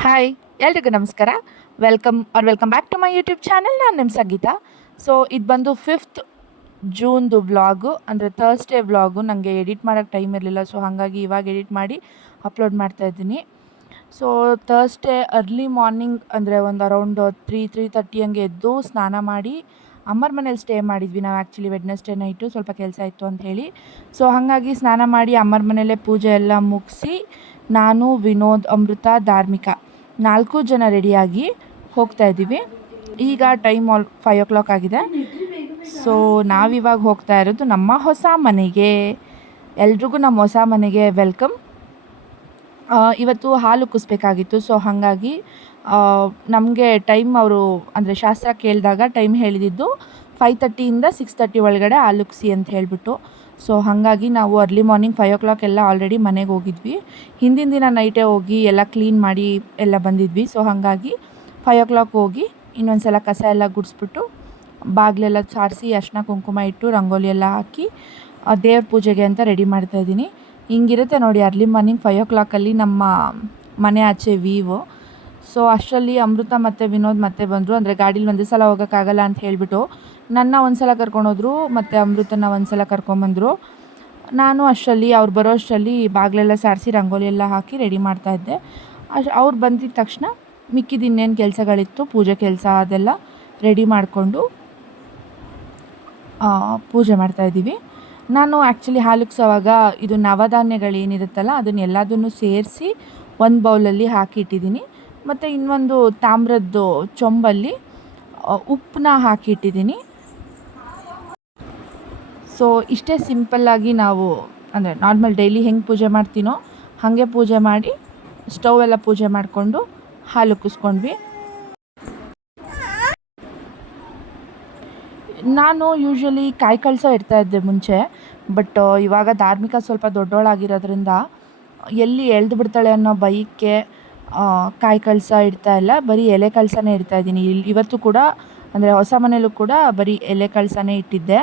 Hi ಎಲ್ರಿಗೂ ನಮಸ್ಕಾರ. Welcome R welcome back to my YouTube channel ನಾನು ನಿಮ್ಮ ಸಂಗೀತ. ಸೊ ಇದು ಬಂದು ಫಿಫ್ತ್ ಜೂನ್ದು ವ್ಲಾಗು ಅಂದರೆ ಥರ್ಸ್ಡೇ ವ್ಲಾಗು ನನಗೆ ಎಡಿಟ್ ಮಾಡೋಕ್ಕೆ ಟೈಮ್ ಇರಲಿಲ್ಲ ಸೊ ಹಾಗಾಗಿ ಇವಾಗ ಎಡಿಟ್ ಮಾಡಿ ಅಪ್ಲೋಡ್ ಮಾಡ್ತಾ ಇದ್ದೀನಿ. ಸೊ ಥರ್ಸ್ಡೇ ಅರ್ಲಿ ಮಾರ್ನಿಂಗ್ ಅಂದರೆ ಒಂದು ಅರೌಂಡ್ ತ್ರೀ ತ್ರೀ ತರ್ಟಿ ಹಂಗೆ ಎದ್ದು ಸ್ನಾನ ಮಾಡಿ ಅಮ್ಮರ ಮನೇಲಿ ಸ್ಟೇ ಮಾಡಿದ್ವಿ. ನಾವು ಆ್ಯಕ್ಚುಲಿ ವೆಡ್ನೆಸ್ಡೇ ನೈಟು ಸ್ವಲ್ಪ ಕೆಲಸ ಇತ್ತು ಅಂತ ಹೇಳಿ. ಸೊ ಹಾಗಾಗಿ ಸ್ನಾನ ಮಾಡಿ ಅಮ್ಮರ ಮನೇಲೇ ಪೂಜೆ ಎಲ್ಲ ಮುಗಿಸಿ ನಾನು ವಿನೋದ್ ಅಮೃತ ಧಾರ್ಮಿಕ. ನಾಲ್ಕು ಜನ ರೆಡಿಯಾಗಿ ಹೋಗ್ತಾ ಇದ್ದೀವಿ. ಈಗ time all five o'clock ಆಗಿದೆ. ಸೊ ನಾವಿವಾಗ ಹೋಗ್ತಾ ಇರೋದು ನಮ್ಮ ಹೊಸ ಮನೆಗೆ. ಎಲ್ರಿಗೂ ನಮ್ಮ ಹೊಸ ಮನೆಗೆ ವೆಲ್ಕಮ್ ಇವತ್ತು ಹಾಲು ಕುಸ್ಬೇಕಾಗಿತ್ತು. ಸೊ ಹಾಗಾಗಿ ನಮಗೆ ಟೈಮ್ ಅವರು, ಅಂದರೆ ಶಾಸ್ತ್ರ ಕೇಳಿದಾಗ ಟೈಮ್ ಹೇಳಿದಿದ್ದು ಫೈವ್ ತರ್ಟಿಯಿಂದ ಸಿಕ್ಸ್ ತರ್ಟಿ ಒಳಗಡೆ ಹಾಲು ಅಂತ ಹೇಳಿಬಿಟ್ಟು. ಸೊ ಹಾಗಾಗಿ ನಾವು early morning five o'clock ಎಲ್ಲ ಆಲ್ರೆಡಿ ಮನೆಗೆ ಹೋಗಿದ್ವಿ. ಹಿಂದಿನ ದಿನ ನೈಟೇ ಹೋಗಿ ಎಲ್ಲ ಕ್ಲೀನ್ ಮಾಡಿ ಎಲ್ಲ ಬಂದಿದ್ವಿ. ಸೊ ಹಾಗಾಗಿ ಫೈವ್ ಓ ಕ್ಲಾಕ್ ಹೋಗಿ ಇನ್ನೊಂದು ಸಲ ಕಸ ಎಲ್ಲ ಗುಡಿಸ್ಬಿಟ್ಟು ಬಾಗಿಲೆಲ್ಲ ಸಾರಿಸಿ ಅರ್ಶಿನ ಕುಂಕುಮ ಇಟ್ಟು ರಂಗೋಲಿ ಎಲ್ಲ ಹಾಕಿ ದೇವ್ರ ಪೂಜೆಗೆ ಅಂತ ರೆಡಿ ಮಾಡ್ತಾ ಇದ್ದೀನಿ. ಹಿಂಗಿರುತ್ತೆ ನೋಡಿ ಅರ್ಲಿ ಮಾರ್ನಿಂಗ್ ಫೈವ್ ಓ ಕ್ಲಾಕಲ್ಲಿ ನಮ್ಮ ಮನೆ ಆಚೆ ವೀವು ಸೊ ಅಷ್ಟರಲ್ಲಿ ಅಮೃತ ಮತ್ತು ವಿನೋದ್ ಮತ್ತೆ ಬಂದರು. ಅಂದರೆ ಗಾಡೀಲಿ ಒಂದೇ ಸಲ ಹೋಗೋಕ್ಕಾಗಲ್ಲ ಅಂತ ಹೇಳಿಬಿಟ್ಟು ನನ್ನ ಒಂದು ಸಲ ಕರ್ಕೊಂಡೋದ್ರು, ಮತ್ತು ಅಮೃತನ ಒಂದು ಸಲ ಕರ್ಕೊಂಬಂದರು. ನಾನು ಅಷ್ಟರಲ್ಲಿ, ಅವ್ರು ಬರೋ ಅಷ್ಟರಲ್ಲಿ ಬಾಗಿಲೆಲ್ಲ ಸಾರಿಸಿ ರಂಗೋಲಿ ಎಲ್ಲ ಹಾಕಿ ರೆಡಿ ಮಾಡ್ತಾಯಿದ್ದೆ ಅಶ್, ಅವ್ರು ಬಂದಿದ್ದ ತಕ್ಷಣ ಮಿಕ್ಕಿದ ಇನ್ನೇನು ಕೆಲಸಗಳಿತ್ತು, ಪೂಜೆ ಕೆಲಸ ಅದೆಲ್ಲ ರೆಡಿ ಮಾಡಿಕೊಂಡು ಪೂಜೆ ಮಾಡ್ತಾಯಿದ್ದೀವಿ ನಾನು ಆ್ಯಕ್ಚುಲಿ ಹಾಲುಕ್ಸೋವಾಗ ಇದು ನವಧಾನ್ಯಗಳೇನಿರುತ್ತಲ್ಲ, ಅದನ್ನ ಎಲ್ಲದನ್ನು ಸೇರಿಸಿ ಒಂದು ಬೌಲಲ್ಲಿ ಹಾಕಿ ಇಟ್ಟಿದ್ದೀನಿ ಮತ್ತು ಇನ್ನೊಂದು ತಾಮ್ರದ್ದು ಚೊಂಬಲ್ಲಿ ಉಪ್ಪನ್ನ ಹಾಕಿ ಇಟ್ಟಿದ್ದೀನಿ ಸೊ ಇಷ್ಟೇ ಸಿಂಪಲ್ಲಾಗಿ ನಾವು, ಅಂದರೆ ನಾರ್ಮಲ್ ಡೈಲಿ ಹೆಂಗೆ ಪೂಜೆ ಮಾಡ್ತೀನೋ ಹಾಗೆ ಪೂಜೆ ಮಾಡಿ ಸ್ಟವ್ ಎಲ್ಲ ಪೂಜೆ ಮಾಡಿಕೊಂಡು ಹಾಲು ಕುಸ್ಕೊಂಡ್ವಿ. ನಾನು ಯೂಶ್ವಲಿ ಕಾಯಿ ಕಳಸ ಇಡ್ತಾ ಇದ್ದೆ ಮುಂಚೆ ಬಟ್ ಇವಾಗ ಧಾರ್ಮಿಕ ಸ್ವಲ್ಪ ದೊಡ್ಡವಳಾಗಿರೋದ್ರಿಂದ ಎಲ್ಲಿ ಎಳ್ದು ಬಿಡ್ತಾಳೆ ಅನ್ನೋ ಭಯಕ್ಕೆ ಕಾಯಿ ಕಳಸ ಇಡ್ತಾ ಇಲ್ಲ. ಬರೀ ಎಲೆ ಕಳಸನೇ ಇಡ್ತಾ ಇದ್ದೀನಿ. ಇಲ್ಲಿ ಇವತ್ತು ಕೂಡ, ಅಂದರೆ ಹೊಸ ಮನೇಲೂ ಕೂಡ ಬರೀ ಎಲೆ ಕಳಸನೇ ಇಟ್ಟಿದ್ದೆ.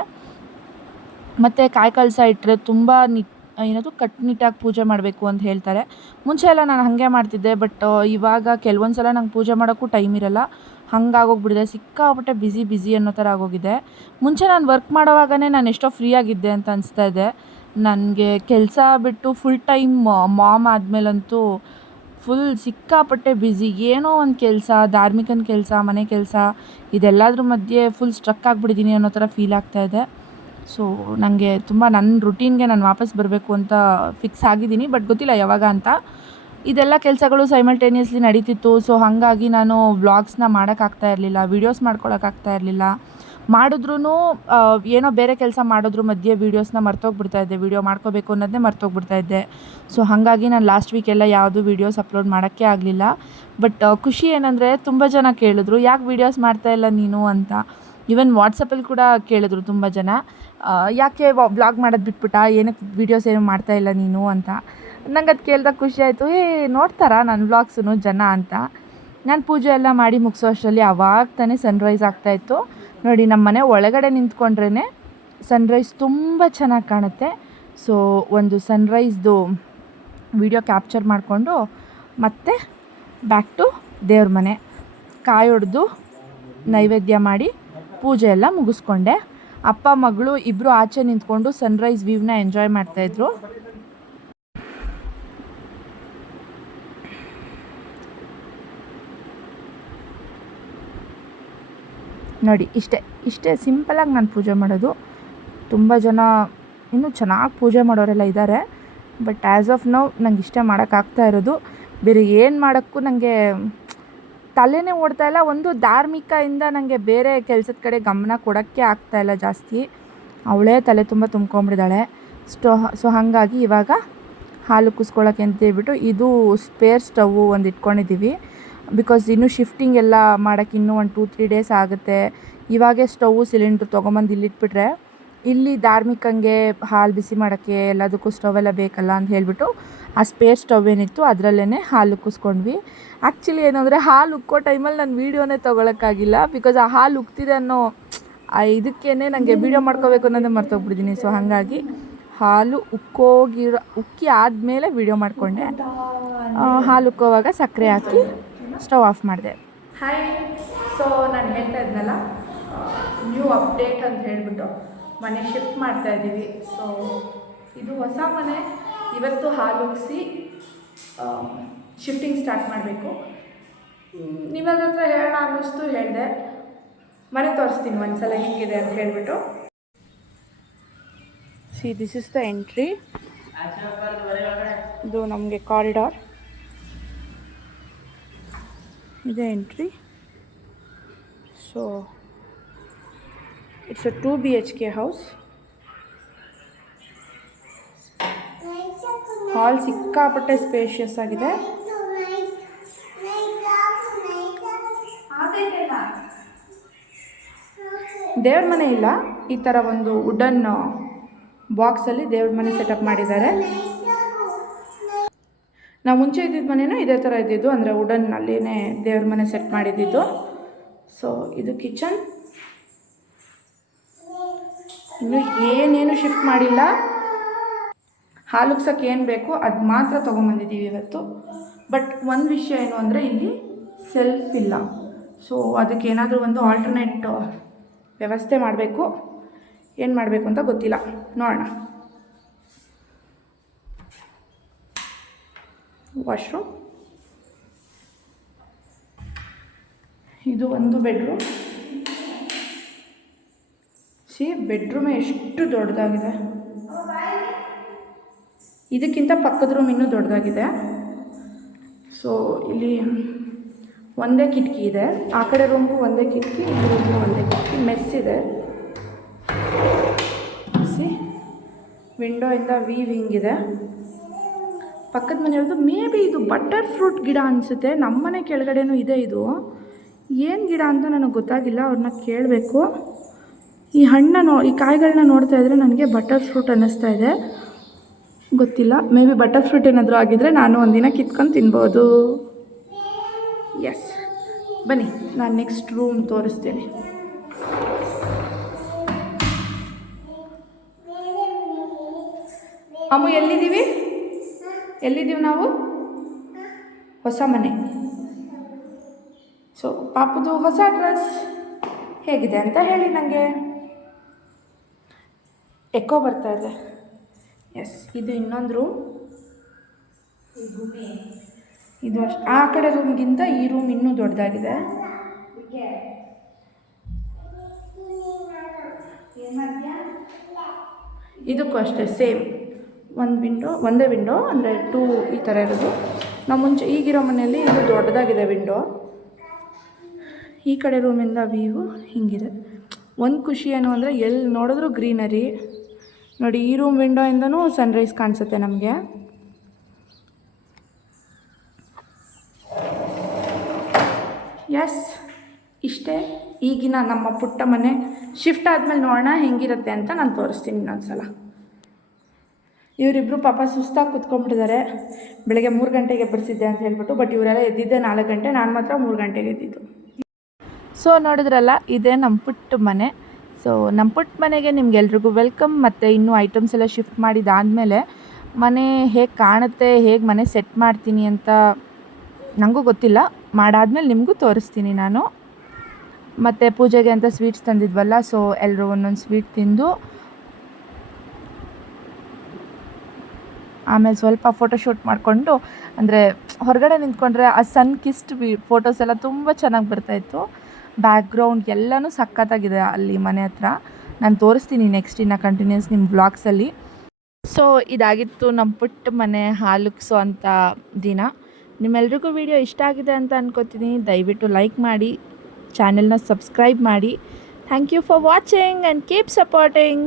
ಮತ್ತು ಕಾಯಿ ಕಳಸ ಇಟ್ಟರೆ ತುಂಬ ನಿಟ್, ಏನದು ಕಟ್ಟುನಿಟ್ಟಾಗಿ ಪೂಜೆ ಮಾಡಬೇಕು ಅಂತ ಹೇಳ್ತಾರೆ. ಮುಂಚೆ ಎಲ್ಲ ನಾನು ಹಾಗೆ ಮಾಡ್ತಿದ್ದೆ, ಬಟ್ ಇವಾಗ ಕೆಲವೊಂದು ಸಲ ನಂಗೆ ಪೂಜೆ ಮಾಡೋಕ್ಕೂ ಟೈಮ್ ಇರಲ್ಲ. ಹಂಗಾಗೋಗ್ಬಿಟ್ಟಿದೆ, ಸಿಕ್ಕಾಪಟ್ಟೆ ಬ್ಯುಸಿ ಬ್ಯುಸಿ ಅನ್ನೋ ಥರ ಆಗೋಗಿದೆ. ಮುಂಚೆ ನಾನು ವರ್ಕ್ ಮಾಡೋವಾಗನೇ ನಾನು ಎಷ್ಟೋ ಫ್ರೀ ಆಗಿದ್ದೆ ಅಂತ ಅನಿಸ್ತಾ ಇದೆ. ನನಗೆ ಕೆಲಸ ಬಿಟ್ಟು ಫುಲ್ ಟೈಮ್ ಮಾಮ್ ಆದಮೇಲಂತೂ ಫುಲ್ ಸಿಕ್ಕಾಪಟ್ಟೆ ಬ್ಯುಸಿ ಏನೋ ಒಂದು ಕೆಲಸ, ಧಾರ್ಮಿಕನ ಕೆಲಸ, ಮನೆ ಕೆಲಸ, ಇದೆಲ್ಲದ್ರ ಮಧ್ಯೆ ಫುಲ್ ಸ್ಟ್ರಕ್ ಆಗಿಬಿಟ್ಟಿದ್ದೀನಿ ಅನ್ನೋ ಥರ ಫೀಲ್ ಆಗ್ತಾ ಇದೆ. ಸೊ ನನಗೆ ತುಂಬ ನನ್ನ ರುಟೀನ್ಗೆ ನಾನು ವಾಪಸ್ ಬರಬೇಕು ಅಂತ ಫಿಕ್ಸ್ ಆಗಿದ್ದೀನಿ ಬಟ್ ಗೊತ್ತಿಲ್ಲ ಯಾವಾಗ ಅಂತ. ಇದೆಲ್ಲ ಕೆಲಸಗಳು ಸೈಮಲ್ಟೇನಿಯಸ್ಲಿ ನಡೀತಿತ್ತು. ಸೊ ಹಾಗಾಗಿ ನಾನು ವ್ಲಾಗ್ಸ್ನ ಮಾಡೋಕ್ಕಾಗ್ತಾ ಇರಲಿಲ್ಲ ವೀಡಿಯೋಸ್ ಮಾಡ್ಕೊಳೋಕ್ಕಾಗ್ತಾ ಇರಲಿಲ್ಲ. ಮಾಡಿದ್ರೂ ಏನೋ ಬೇರೆ ಕೆಲಸ ಮಾಡೋದ್ರ ಮಧ್ಯೆ ವೀಡಿಯೋಸ್ನ ಮರ್ತೋಗ್ಬಿಡ್ತಾ ಇದ್ದೆ. ವೀಡಿಯೋ ಮಾಡ್ಕೋಬೇಕು ಅನ್ನೋದನ್ನೇ ಮರ್ತೋಗ್ಬಿಡ್ತಾ ಇದ್ದೆ. ಸೊ ಹಾಗಾಗಿ ನಾನು ಲಾಸ್ಟ್ ವೀಕೆಲ್ಲ ಯಾವುದು ವೀಡಿಯೋಸ್ ಅಪ್ಲೋಡ್ ಮಾಡೋಕ್ಕೆ ಆಗಲಿಲ್ಲ. ಬಟ್ ಖುಷಿ ಏನಂದರೆ ತುಂಬ ಜನ ಕೇಳಿದ್ರು, ಯಾಕೆ ವೀಡಿಯೋಸ್ ಮಾಡ್ತಾ ಇಲ್ಲ ನೀನು? ಅಂತ. ಈವನ್ ವಾಟ್ಸಪ್ಪಲ್ಲಿ ಕೂಡ ಕೇಳಿದ್ರು ತುಂಬ ಜನ. ಯಾಕೆ ವ್ಲಾಗ್ ಮಾಡೋದು ಬಿಟ್ಬಿಟ್ಟ? ಏನಕ್ಕೆ ವೀಡಿಯೋಸ್ ಏನು ಮಾಡ್ತಾ ಇಲ್ಲ ನೀನು ಅಂತ. ನಂಗೆ ಅದು ಕೇಳಿದಾಗ ಖುಷಿ ಆಯಿತು ಏ ನೋಡ್ತಾರಾ ನನ್ನ ವ್ಲಾಗ್ಸು ಜನ ಅಂತ? ನಾನು ಪೂಜೆ ಎಲ್ಲ ಮಾಡಿ ಮುಗಿಸೋ ಅಷ್ಟರಲ್ಲಿ ಅವಾಗ ತಾನೇ ಸನ್ರೈಸ್ ಆಗ್ತಾಯಿತ್ತು ನೋಡಿ ನಮ್ಮ ಮನೆ ಒಳಗಡೆ ನಿಂತ್ಕೊಂಡ್ರೇ ಸನ್ರೈಸ್ ತುಂಬ ಚೆನ್ನಾಗಿ ಕಾಣುತ್ತೆ. ಸೊ ಒಂದು ಸನ್ರೈಸ್ದು ವಿಡಿಯೋ ಕ್ಯಾಪ್ಚರ್ ಮಾಡಿಕೊಂಡು ಮತ್ತೆ ಬ್ಯಾಕ್ ಟು ದೇವ್ರ ಮನೆ. ಕಾಯಿ ಹೊಡೆದು ನೈವೇದ್ಯ ಮಾಡಿ ಪೂಜೆ ಎಲ್ಲ ಮುಗಿಸ್ಕೊಂಡೆ. ಅಪ್ಪ, ಮಗಳು ಇಬ್ಬರು ಆಚೆ ನಿಂತ್ಕೊಂಡು ಸನ್ರೈಸ್ ವ್ಯೂವ್ನ ಎಂಜಾಯ್ ಮಾಡ್ತಾಯಿದ್ರು ನೋಡಿ, ಇಷ್ಟೇ ಇಷ್ಟೇ ಸಿಂಪಲಾಗಿ ನಾನು ಪೂಜೆ ಮಾಡೋದು. ತುಂಬ ಜನ ಇನ್ನೂ ಚೆನ್ನಾಗಿ ಪೂಜೆ ಮಾಡೋರೆಲ್ಲ ಇದ್ದಾರೆ ಬಟ್ ಆ್ಯಸ್ ಆಫ್ ನೌ ನಂಗೆ ಇಷ್ಟೇ ಮಾಡೋಕ್ಕಾಗ್ತಾ ಇರೋದು. ಬೇರೆ ಏನು ಮಾಡೋಕ್ಕೂ ನನಗೆ ತಲೆನೇ ಓಡ್ತಾ ಇಲ್ಲ. ಒಂದು ಧಾರ್ಮಿಕದಿಂದ ನನಗೆ ಬೇರೆ ಕೆಲಸದ ಕಡೆ ಗಮನ ಕೊಡೋಕ್ಕೆ ಆಗ್ತಾ ಇಲ್ಲ ಜಾಸ್ತಿ. ಅವಳೇ ತಲೆ ತುಂಬ ತುಂಬ್ಕೊಂಬಿಟ್ಟಿದ್ದಾಳೆ ಸ್ಟೋ, ಸೊ ಹಾಗಾಗಿ ಇವಾಗ ಹಾಲು ಕುಸ್ಕೊಳ್ಳೋಕ್ಕೆ ಅಂತ ಹೇಳ್ಬಿಟ್ಟು ಇದು ಸ್ಪೇರ್ ಸ್ಟವ್ವು ಒಂದು ಇಟ್ಕೊಂಡಿದ್ದೀವಿ. ಬಿಕಾಸ್ ಇನ್ನೂ ಶಿಫ್ಟಿಂಗ್ ಎಲ್ಲ ಮಾಡೋಕ್ಕೆ ಇನ್ನೂ ಒಂದು ಟೂ, ತ್ರೀ ಡೇಸ್ ಆಗುತ್ತೆ. ಇವಾಗೇ ಸ್ಟವ್ ಸಿಲಿಂಡ್ರ್ ತೊಗೊಂಬಂದು ಇಲ್ಲಿಟ್ಬಿಟ್ರೆ ಇಲ್ಲಿ ಧಾರ್ಮಿಕಂಗೆ ಹಾಲು ಬಿಸಿ ಮಾಡೋಕ್ಕೆ ಎಲ್ಲದಕ್ಕೂ ಸ್ಟವ್ ಎಲ್ಲ ಬೇಕಲ್ಲ ಅಂತ ಹೇಳಿಬಿಟ್ಟು ಆ ಸ್ಪೇರ್ ಸ್ಟವ್ ಏನಿತ್ತು ಅದರಲ್ಲೇ ಹಾಲು ಉಕ್ಕಿಸ್ಕೊಂಡ್ವಿ ಆ್ಯಕ್ಚುಲಿ ಏನು ಅಂದರೆ ಹಾಲು ಉಕ್ಕೋ ಟೈಮಲ್ಲಿ ನಾನು ವೀಡಿಯೋನೇ ತೊಗೊಳಕ್ಕಾಗಿಲ್ಲ ಬಿಕಾಸ್ ಆ ಹಾಲು ಉಕ್ತಿದೆ ಅನ್ನೋ ಆ ಇದಕ್ಕೇ ನನಗೆ ವೀಡಿಯೋ ಮಾಡ್ಕೋಬೇಕು ಅನ್ನೋದೇ ಮರ್ತೋಗ್ಬಿಟ್ಟಿದ್ದೀನಿ ಸೊ ಹಾಗಾಗಿ ಹಾಲು ಉಕ್ಕೋಗಿರೋ, ಉಕ್ಕಿ ಆದಮೇಲೆ ವಿಡಿಯೋ ಮಾಡಿಕೊಂಡೆ. ಹಾಲು ಉಕ್ಕೋವಾಗ ಸಕ್ಕರೆ ಹಾಕಿ ಸ್ಟವ್ ಆಫ್ ಮಾಡಿದೆ. ಹಾಯ್ ಸೊ ನಾನು ಹೇಳ್ತಾ ಇದ್ನಲ್ಲ ನ್ಯೂ ಅಪ್ಡೇಟ್ ಅಂತ ಹೇಳಿಬಿಟ್ಟು ಮನೆ ಶಿಫ್ಟ್ ಮಾಡ್ತಾ ಇದ್ದೀವಿ ಸೊ ಇದು ಹೊಸ ಮನೆ. ಇವತ್ತು ಹಾಲು ಉಗಿಸಿ ಶಿಫ್ಟಿಂಗ್ ಸ್ಟಾರ್ಟ್ ಮಾಡಬೇಕು. ನಿಮ್ಮೆಲ್ಲರ ಹತ್ರ ಹೇಳೋಣ ಅನ್ನಿಸ್ತು ಹೇಳಿದೆ. ಮನೆ ತೋರಿಸ್ತೀನಿ ಒಂದ್ಸಲ ಹೇಗಿದೆ ಅಂತ ಹೇಳಿಬಿಟ್ಟು. See this is the entry ಇದು ನಮಗೆ ಕಾರಿಡಾರ್ ಇದೆ entry so it's a two B H K house hall ಸಿಕ್ಕಾಪಟ್ಟೆ ಸ್ಪೇಷಿಯಸ್ ಆಗಿದೆ. ದೇವ್ರ ಮನೆ ಇಲ್ಲ, ಈ ಥರ ಒಂದು ವುಡನ್ ಬಾಕ್ಸಲ್ಲಿ ದೇವ್ರ ಮನೆ ಸೆಟಪ್ ಮಾಡಿದ್ದಾರೆ. ನಾವು ಮುಂಚೆ ಇದ್ದಿದ್ದ ಮನೇನೂ ಇದೇ ಥರ ಇದ್ದಿದ್ದು, ಅಂದರೆ ವುಡನ್ ಅಲ್ಲಿನೇ ದೇವ್ರ ಮನೆ ಸೆಟ್ ಮಾಡಿದ್ದಿದ್ದು. ಸೊ ಇದು ಕಿಚನ್ ಇನ್ನು ಏನೇನು ಶಿಫ್ಟ್ ಮಾಡಿಲ್ಲ. ಹಾಲುಗ್ಸಕ್ಕೆ ಏನು ಬೇಕು ಅದು ಮಾತ್ರ ತೊಗೊಂಬಂದಿದ್ದೀವಿ ಇವತ್ತು. ಬಟ್ ಒಂದು ವಿಷಯ ಏನು ಅಂದರೆ ಇಲ್ಲಿ ಸೆಲ್ಫ್ ಇಲ್ಲ. ಸೊ ಅದಕ್ಕೆ ಏನಾದರೂ ಒಂದು ಆಲ್ಟರ್ನೇಟ್ ವ್ಯವಸ್ಥೆ ಮಾಡಬೇಕು. ಏನು ಮಾಡಬೇಕು ಅಂತ ಗೊತ್ತಿಲ್ಲ. ನೋಡೋಣ. ವಾಶ್ರೂಮ್ ಇದು ಒಂದು ಬೆಡ್ರೂಮ್ ಸಿ ಬೆಡ್ರೂಮೇ ಎಷ್ಟು ದೊಡ್ಡದಾಗಿದೆ. ಇದಕ್ಕಿಂತ ಪಕ್ಕದ ರೂಮ್ ಇನ್ನೂ ದೊಡ್ಡದಾಗಿದೆ. ಸೊ ಇಲ್ಲಿ ಒಂದೇ ಕಿಟಕಿ ಇದೆ. ಆ ಕಡೆ ರೂಮ್ಗೂ ಒಂದೇ ಕಿಟಕಿ, ಈ ರೂಮ್ಗೂ ಒಂದೇ ಕಿಟಕಿ. ಮೆಸ್ ಇದೆ. ಸಿ ವಿಂಡೋಯಿಂದ ವಿಂಗ್ ಇದೆ ಪಕ್ಕದ ಮನೆಯವ್ರದ್ದು ಮೇ ಬಿ ಇದು ಬಟರ್ ಫ್ರೂಟ್ ಗಿಡ ಅನಿಸುತ್ತೆ. ನಮ್ಮನೆ ಕೆಳಗಡೆನೂ ಇದೆ ಇದು. ಏನು ಗಿಡ ಅಂತ ನನಗೆ ಗೊತ್ತಾಗಿಲ್ಲ ಅವ್ರನ್ನ ಕೇಳಬೇಕು. ಈ ಹಣ್ಣನ್ನು ಈ ಕಾಯಿಗಳನ್ನ ನೋಡ್ತಾ ಇದ್ರೆ ನನಗೆ ಬಟರ್ ಫ್ರೂಟ್ ಅನ್ನಿಸ್ತಾ ಇದೆ. ಗೊತ್ತಿಲ್ಲ. ಮೇ ಬಿ ಬಟರ್ ಫ್ರೂಟ್ ಏನಾದರೂ ಆಗಿದ್ದರೆ ನಾನು ಒಂದಿನ ಕಿತ್ಕೊಂಡು ತಿನ್ಬೋದು. ಎಸ್ ಬನ್ನಿ, ನಾನು ನೆಕ್ಸ್ಟ್ ರೂಮ್ ತೋರಿಸ್ತೀನಿ. ಅಮ್ಮು, ಎಲ್ಲಿದ್ದೀವಿ? ಎಲ್ಲಿದ್ದೀವಿ ನಾವು? ಹೊಸ ಮನೆ. ಸೊ ಪಾಪದು ಹೊಸ ಡ್ರೆಸ್ ಹೇಗಿದೆ ಅಂತ ಹೇಳಿ ನನಗೆ ಎಕೋ ಬರ್ತಾ ಇದೆ. ಎಸ್ ಇದು ಇನ್ನೊಂದು ರೂಮ್ ಇದು ಅಷ್ಟು ಆ ಕಡೆ ರೂಮ್ಗಿಂತ ಈ ರೂಮ್ ಇನ್ನೂ ದೊಡ್ಡದಾಗಿದೆ. ಇದಕ್ಕೂ ಅಷ್ಟೇ ಸೇಮ್ ಒಂದು ವಿಂಡೋ ಒಂದೇ ವಿಂಡೋ ಅಂದರೆ ಟೂ ಈ ಥರ ಇರೋದು. ನಾವು ಮುಂಚೆ ಈಗಿರೋ ಮನೆಯಲ್ಲಿ ಇದು ದೊಡ್ಡದಾಗಿದೆ ವಿಂಡೋ ಈ ಕಡೆ ರೂಮಿಂದ ವ್ಯೂ ಹಿಂಗಿದೆ. ಒಂದು ಖುಷಿ ಏನು ಅಂದರೆ ಎಲ್ಲಿ ನೋಡಿದ್ರೂ ಗ್ರೀನರಿ ನೋಡಿ, ಈ ರೂಮ್ ವಿಂಡೋ ವಿಂಡೋಯಿಂದನೂ ಸನ್ರೈಸ್ ಕಾಣಿಸುತ್ತೆ ನಮಗೆ. ಎಸ್ ಇಷ್ಟೇ. ಈಗಿನ ನಮ್ಮ ಪುಟ್ಟ ಮನೆ. ಶಿಫ್ಟ್ ಆದಮೇಲೆ ನೋಡೋಣ ಹೆಂಗಿರುತ್ತೆ ಅಂತ ನಾನು ತೋರಿಸ್ತೀನಿ ಇನ್ನೊಂದು ಸಲ ಇವರಿಬ್ಬರು ಪಾಪ ಸುಸ್ತಾಗಿ ಕುತ್ಕೊಂಡ್ಬಿಟ್ಟಿದ್ದಾರೆ. ಬೆಳಗ್ಗೆ ಮೂರು ಗಂಟೆಗೆ ಎಬ್ಬರಿಸಿದ್ದೆ ಅಂತ ಹೇಳ್ಬಿಟ್ಟು ಬಟ್ ಇವರೆಲ್ಲ ಎದ್ದಿದ್ದೆ ನಾಲ್ಕು ಗಂಟೆ. ನಾನು ಮಾತ್ರ ಮೂರು ಗಂಟೆಗೆ ಎದ್ದಿದ್ದು. ಸೊ ನೋಡಿದ್ರಲ್ಲ, ಇದೇ ನಮ್ಮ ಪುಟ್ಟ ಮನೆ. ಸೊ ನಮ್ಮ ಪುಟ್ಟ ಮನೆಗೆ ನಿಮ್ಗೆಲ್ರಿಗೂ ವೆಲ್ಕಮ್ ಮತ್ತು ಇನ್ನೂ ಐಟಮ್ಸ್ ಎಲ್ಲ ಶಿಫ್ಟ್ ಮಾಡಿದಾದಮೇಲೆ ಮನೆ ಹೇಗೆ ಕಾಣುತ್ತೆ, ಹೇಗೆ ಮನೆ ಸೆಟ್ ಮಾಡ್ತೀನಿ ಅಂತ ನನಗೂ ಗೊತ್ತಿಲ್ಲ. ಮಾಡಾದ್ಮೇಲೆ ನಿಮಗೂ ತೋರಿಸ್ತೀನಿ ನಾನು. ಮತ್ತು ಪೂಜೆಗೆ ಅಂತ ಸ್ವೀಟ್ಸ್ ತಂದಿದ್ವಲ್ಲ ಸೊ ಎಲ್ಲರೂ ಒಂದೊಂದು ಸ್ವೀಟ್ ತಿಂದು ಆಮೇಲೆ ಸ್ವಲ್ಪ ಫೋಟೋಶೂಟ್ ಮಾಡಿಕೊಂಡು, ಅಂದರೆ ಹೊರಗಡೆ ನಿಂತ್ಕೊಂಡ್ರೆ ಆ ಸನ್ ಕಿಸ್ಟ್ ಫೋಟೋಸ್ ಎಲ್ಲ ತುಂಬ ಚೆನ್ನಾಗಿ ಬರ್ತಾಯಿತ್ತು ಬ್ಯಾಕ್ಗ್ರೌಂಡ್ ಎಲ್ಲನೂ ಸಖತ್ತಾಗಿದೆ ಅಲ್ಲಿ ಮನೆ ಹತ್ರ. ನಾನು ತೋರಿಸ್ತೀನಿ ನೆಕ್ಸ್ಟ್ ಇನ್ನು ಕಂಟಿನ್ಯೂಸ್ ನಿಮ್ಮ ವ್ಲಾಗ್ಸಲ್ಲಿ ಸೊ ಇದಾಗಿತ್ತು ನಮ್ಮ ಪುಟ್ಟ ಮನೆ ಹಾಲುಕ್ಸೋ ಅಂಥ ದಿನ. ನಿಮ್ಮೆಲ್ರಿಗೂ ವಿಡಿಯೋ ಇಷ್ಟ ಆಗಿದೆ ಅಂತ ಅನ್ಕೋತೀನಿ. ದಯವಿಟ್ಟು ಲೈಕ್ ಮಾಡಿ ಚಾನೆಲ್ನ ಸಬ್ಸ್ಕ್ರೈಬ್ ಮಾಡಿ. Thank you for watching and keep supporting